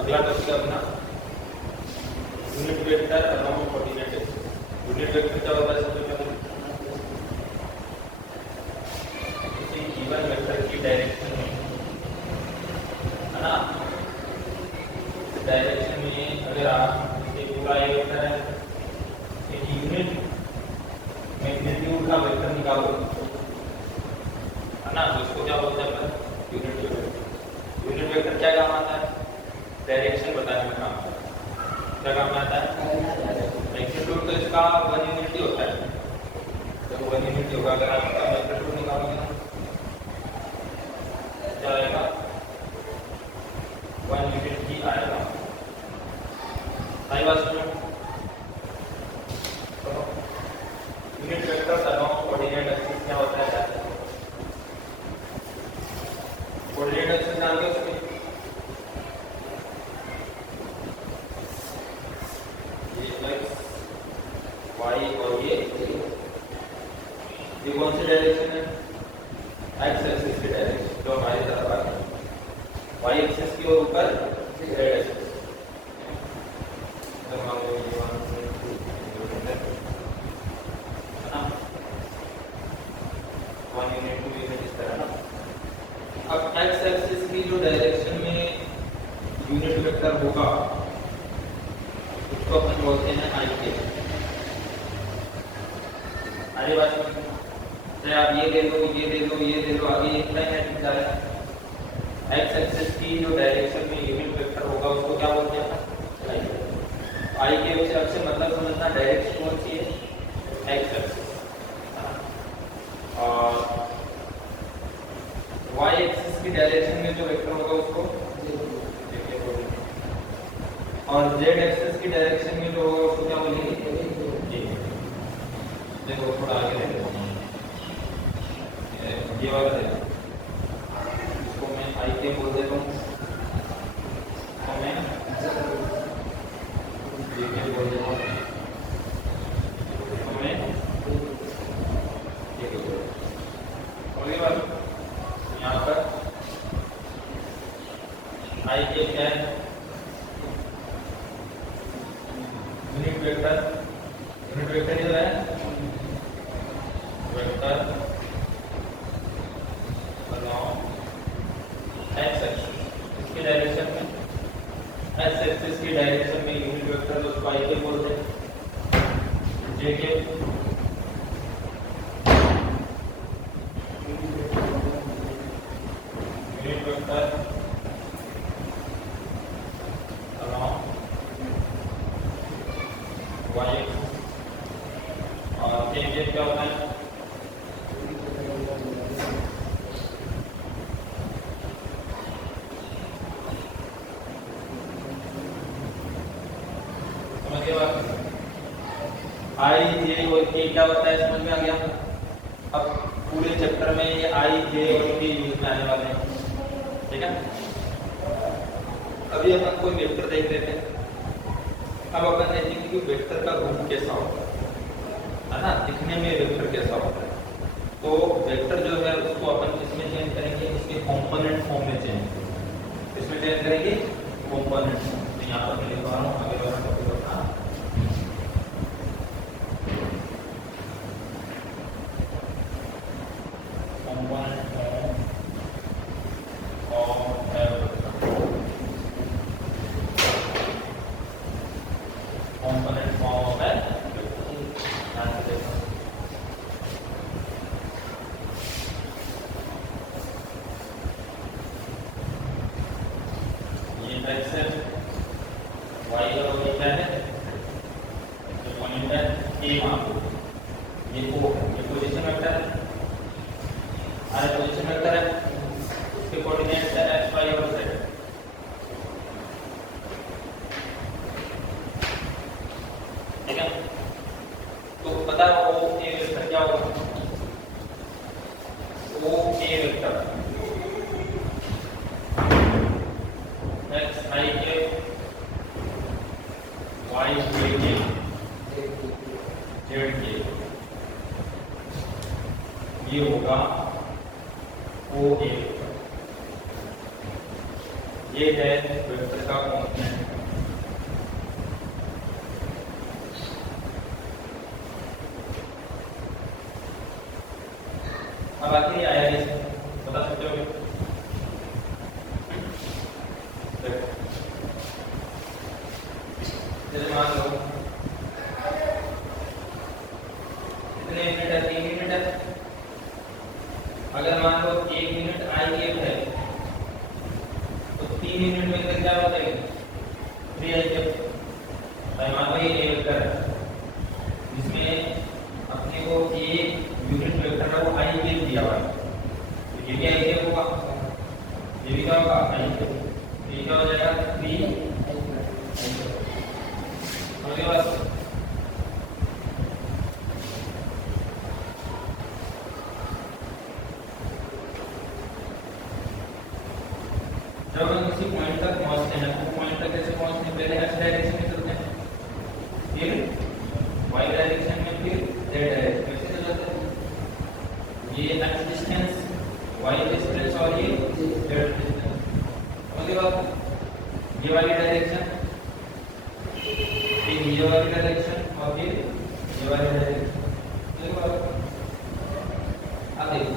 अगला टॉपिक अपना unit vector along coordinate axis. Unit vector क्या होता है? सबसे पहले किसी गिवन वेक्टर की डायरेक्शन में, है ना, डायरेक्शन में अगर आप ये पूरा ये वेक्टर है, एक यूनिट मैग्नीट्यूड का वेक्टर निकालो, है ना, तो इसको क्या बोलते हैं अपन? Unit vector. यूनिट वेक्टर क्या काम आता है? डायरेक्शन बताने में काम आता है। क्या काम आता है? मैग्नीट्यूड तो इसका 1 यूनिट ही होता है, तो 1 यूनिट होगा। अगर आप इसका मैग्नीट्यूड निकालोगे क्या आएगा? 1 यूनिट ही आएगा। सही बात सुनो। Unit vector along coordinate axis क्या होता है? कोऑर्डिनेट एक्सिस जानते हो सभी? ये x y और ये कौन सी डायरेक्शन है? x एक्सिस की डायरेक्शन, जो हमारी तरफ आ रही है। y एक्सिस की और ऊपर z एक्सिस। अब x एक्सिस की जो डायरेक्शन में यूनिट वेक्टर होगा उसको अपन बोलते हैं i के। अरे बात चाहे आप ये ले लो, ये ले लो, ये ले लो, आगे इतना ही है जाएगा। x एक्सिस की जो डायरेक्शन में यूनिट वेक्टर होगा उसको क्या बोलते हैं? i के विषय से मतलब समझना, डायरेक्शन कौन सी है? x axis. और y एक्सिस की डायरेक्शन में जो वेक्टर होगा उसको, और z एक्सिस की डायरेक्शन में जो होगा उसको क्या बोलेंगे? देखो थोड़ा आगे देखो, ये वाला देखो, इसको मैं i के बोल देता हूँ, तो मैं j के बोल देता हूँ, तो मैं ये बोल देता हूँ। अगली बात यहाँ पर i के क्या है? Unit vector. यूनिट वेक्टर ये है वेक्टर अलोंग x एक्सिस, इसकी डायरेक्शन में x एक्सिस की डायरेक्शन में यूनिट वेक्टर, तो उसको i के बोलते हैं। j के unit vector along y axis. और के क्या होता है? समझ गए बात? i j और k क्या होता है समझ में आ गया? अब पूरे चैप्टर में ये i j और k यूज में आने वाले हैं, ठीक है? अभी अपन कोई वेक्टर देख लेते हैं। अब अपन देखेंगे कि वेक्टर का रूप कैसा होता है ना, दिखने में वेक्टर कैसा होता है। तो वेक्टर जो है उसको अपन किसमें चेंज करेंगे? इसके कंपोनेंट फॉर्म में चेंज करेंगे। इसमें चेंज करेंगे कंपोनेंट फॉर्म। तो यहाँ पर मैं लिख रहा हूँ, आगे वाला टॉपिक अपना कंपोनेंट फॉर्म कंपोनेंट फॉर्म है। ये x है, y और ये क्या है? जो पॉइंट है a मान लो, ये o है, ये पोजीशन वेक्टर है, अरे पोजीशन वेक्टर है, उसके कोऑर्डिनेट्स है x y और z। ठीक है? तो पता है o a वेक्टर क्या होगा? o a vector x i के y j के z के, ये होगा o a। ये है वेक्टर का जैसे मान लो कितने मिनट है, 3 मिनट है। अगर मान लो 1 मिनट आई कैप है तो 3 मिनट में कितना क्या हो जाएगा, 3 आई कैप। भाई मान लो ये ए वेक्टर है जिसमें अपने को एक यूनिट वेक्टर है वो आई कैप दिया हुआ है, तो ये भी आई कैप होगा, ये भी क्या होगा आई कैप। तो ये क्या हो जाएगा 3 आगे बात। जब हम किसी पॉइंट तक पहुंचते हैं तो पॉइंट तक कैसे पहुंचते हैं, पहले x डायरेक्शन में चलते हैं, फिर y डायरेक्शन में, फिर z डायरेक्शन में कैसे चलते हैं। ये x डिस्टेंस, y डिस्टेंस और ये z डिस्टेंस। उसके बाद ये वाली डायरेक्शन, फिर ये वाली डायरेक्शन और फिर ये वाली डायरेक्शन। देखो अब देखो,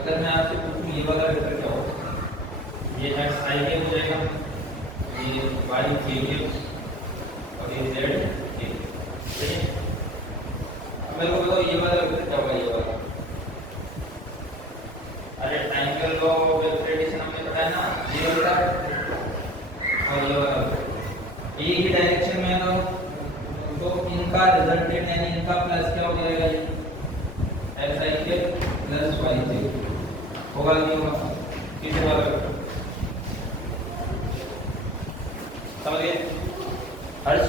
अगर मैं आपसे पूछूं ये वाला वेक्टर क्या होगा, ये x i के हो जाएगा, ये y j के और ये z के। ठीक है, अब मेरे को बताओ ये वाला वेक्टर क्या होगा, ये वाला। अरे ट्रायंगल लॉ ऑफ एक्सलेशन हमें पता है ना, ये वाला और ये वाला एक ही डायरेक्शन में है ना, तो इनका रिजल्टेंट यानी इनका प्लस क्या हो जाएगा, ये x i के प्लस y j होगा नहीं होगा, किसी वाला समझिए हर्ष।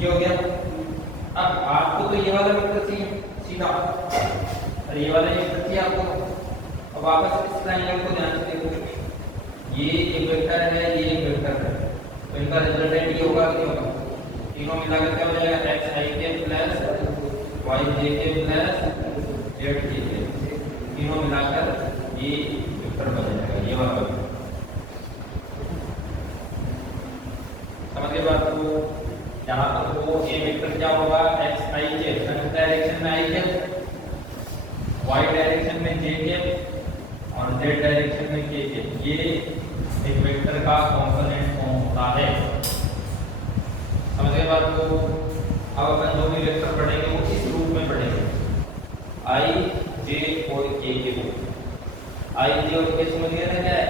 ये हो गया। अब आपको तो ये वाला वेक्टर चाहिए सीधा, और ये वाला वेक्टर चाहिए आपको। अब वापस इस ट्रायंगल को ध्यान से देखो, ये एक वेक्टर है, ये एक वेक्टर है, तो इनका रिजल्टेंट ये होगा कि होगा, तीनों मिलाकर क्या हो जाएगा x i के प्लस y j के प्लस z के, तीनों मिलाकर ये वेक्टर बन जाएगा, ये वाला वेक्टर। समझ गए बात को। यहाँ पर वो ये वेक्टर क्या होगा x i के, x डायरेक्शन में i के, y डायरेक्शन में j के और z डायरेक्शन में k के। ये एक वेक्टर का कंपोनेंट फॉर्म होता है। समझ गए बात को। अब अपन जो भी वेक्टर पढ़ेंगे वो इस रूप में पढ़ेंगे, i j और k के रूप। i j और k समझ गए ना क्या है,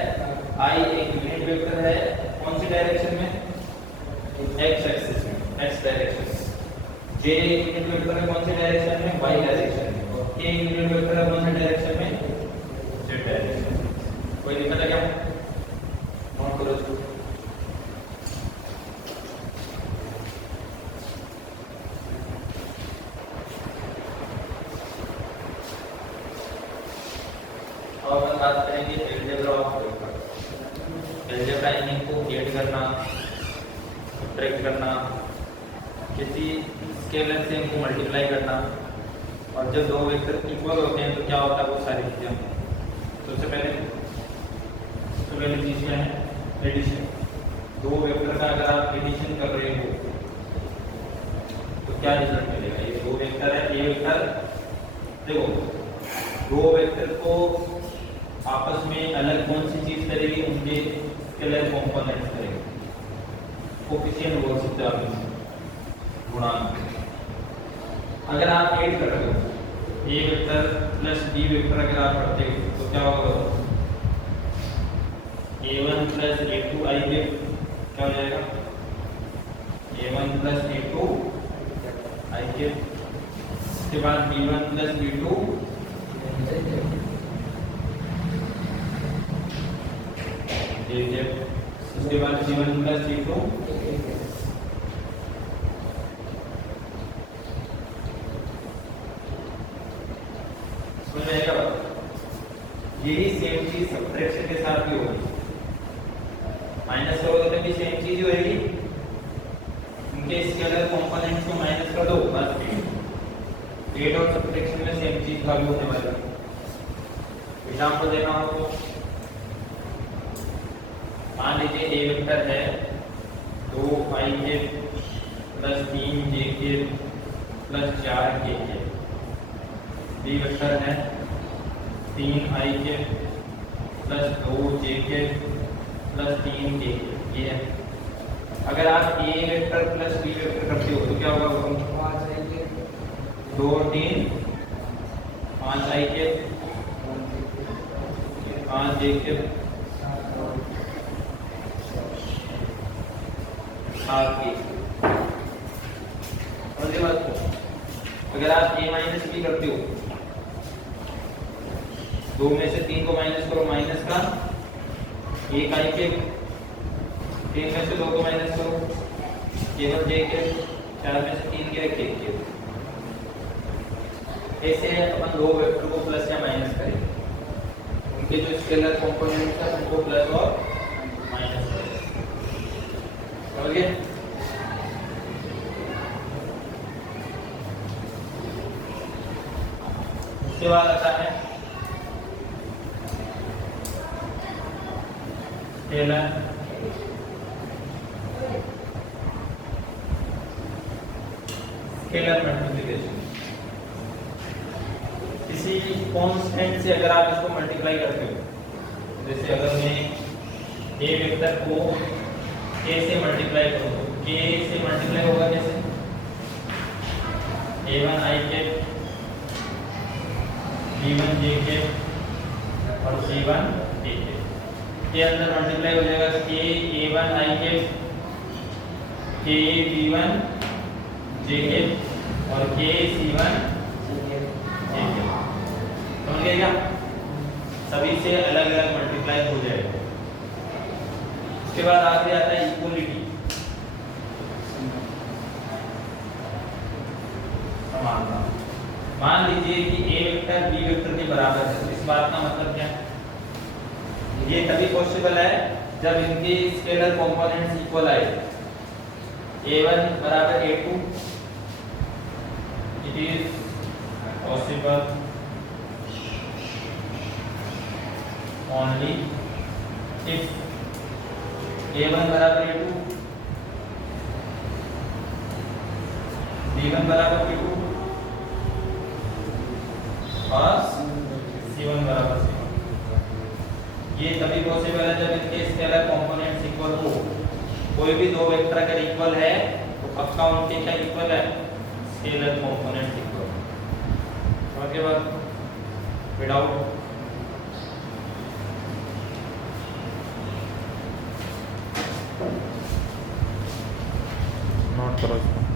i एक यूनिट वेक्टर है, कौन सी डायरेक्शन में, x एक्सिस में, x डायरेक्शन। j एक यूनिट वेक्टर है कौन सी डायरेक्शन में, y डायरेक्शन में। और k एक यूनिट वेक्टर है कौन सी डायरेक्शन में, z डायरेक्शन में। कोई दिक्कत है क्या, नोट करो इसको। अब हम बात करेंगे अलजेब्रा ऑफ वेक्टर। अलजेब्रा इन्हीं को ऐड करना, सब्ट्रैक्ट करना, किसी स्केलर से इनको मल्टीप्लाई करना, और जब दो वेक्टर इक्वल होते हैं तो क्या होता है वो सारी चीजें। सबसे पहले चीज क्या है, एडिशन। दो वेक्टर का अगर आप एडिशन कर रहे हो तो क्या रिजल्ट मिलेगा। ये दो वेक्टर है, ये वेक्टर देखो, दो वेक्टर को आपस में अलग कौन सी चीज करेगी, उनके स्केलर कंपोनेंट्स करेगी। कोफिशिएंट बोल सकते हो आप, गुणांक। अगर आप ऐड कर रहे हो a vector plus b vector, अगर आप पढ़ते हो तो क्या होगा, a1 प्लस a2 i के क्या हो जाएगा, a1 प्लस a2 i के। उसके बाद b1 प्लस b2 j। उसके बाद c1 प्लस c2 यही सेम चीज सब्ट्रैक्शन के साथ भी होगी। माइनस करोगे तो भी सेम चीज ही होगी, इनके स्केलर कंपोनेंट्स को माइनस कर दो बस। ऐड और सब्ट्रैक्शन में सेम चीज का भी होने वाला है। एग्जांपल देना हो तो मान लीजिए ए वेक्टर है 2i के प्लस 3j के प्लस 4k के। बी वेक्टर है 3i के प्लस 2 जे के प्लस 3 के, ये है। अगर आप ए वेक्टर प्लस बी वेक्टर करते हो तो क्या होगा? 2 3 5 आई के 5 जे के 7 के। समझे बात को? अगर आप a माइनस बी करते हो, 2 में से 3 को माइनस करो, माइनस का 1 आई के, 3 में से 2 को माइनस करो, केवल जे के, 4 में से 3 के रखे के। ऐसे अपन दो वेक्टर को प्लस या माइनस करेंगे, उनके जो स्केलर कंपोनेंट्स है उनको प्लस और माइनस करेंगे। समझ गए? उसके बाद आता है स्केलर मल्टीप्लिकेशन। किसी कांस्टेंट से अगर आप इसको मल्टीप्लाई करते हो, जैसे अगर मैं ए वेक्टर को के से मल्टीप्लाई करूं तो के से मल्टीप्लाई होगा कैसे? a1 i के, b1 j के और c1 k के, के अंदर मल्टीप्लाई हो जाएगा के a1 i के, के b1 j के और के c1 j के। समझ गए क्या? सभी से अलग अलग मल्टीप्लाई हो जाएगा। उसके बाद आगे आता है इक्वलिटी, समानता। मान लीजिए कि a वेक्टर b वेक्टर के बराबर है, तो इस बात का मतलब क्या है? ये तभी पॉसिबल है जब इनके स्केलर कंपोनेंट्स इक्वल आए। a1 बराबर a2, it is possible only if a1 बराबर a2, b1 बराबर b2 और c1 बराबर c1। ये तभी पॉसिबल है जब इनके स्केलर कंपोनेंट्स इक्वल हो। कोई भी दो वेक्टर अगर इक्वल है तो पक्का उनके क्या इक्वल है? Scalar component equal. समझ गए बात? विदाउट नोट करो इसको।